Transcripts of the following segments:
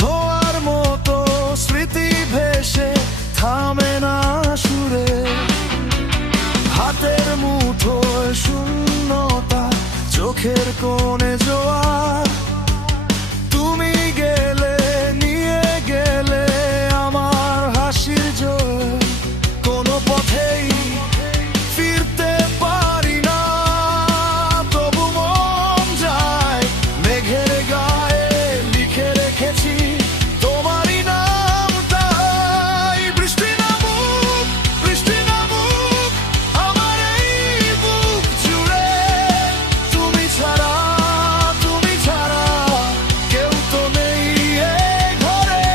ধোয়ার মতো স্মৃতি ভেসে থামে না সুরে, হাতের মুঠোয় শূন্যতা, চোখের কোণে জোয়ার। তুমি গেলে, নিয়ে গেলে আমার হাসির জোর, কোনো পথেই ফিরতে পারি না, তবু মন যায় মেঘের গায়ে লিখে রেখেছি তোমারই নামটাই। বৃষ্টি নামুক, বৃষ্টি নামুক আমার এই বুক জুড়ে, তুমি ছাড়া কেউ তো নেই এ ঘরে।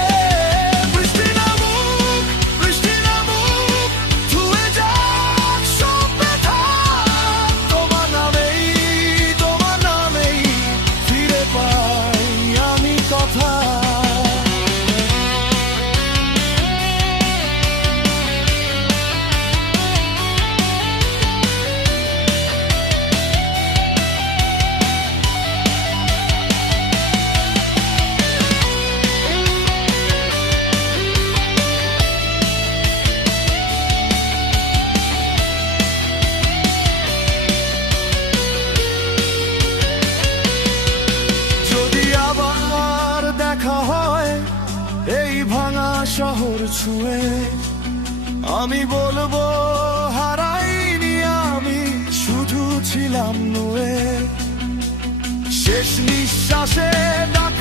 বৃষ্টি নামুক, বৃষ্টি নামুক ধুয়ে যাক সব ব্যথা, তোমার নামেই ফিরে পাই আমি কথা। যদি আবার দেখা হয় এই ভাঙা শহর ছুঁয়ে, আমি বলবো হারাইনি আমি, শুধু ছিলাম নুয়ে। শেষ নিঃশ্বাসে ডাক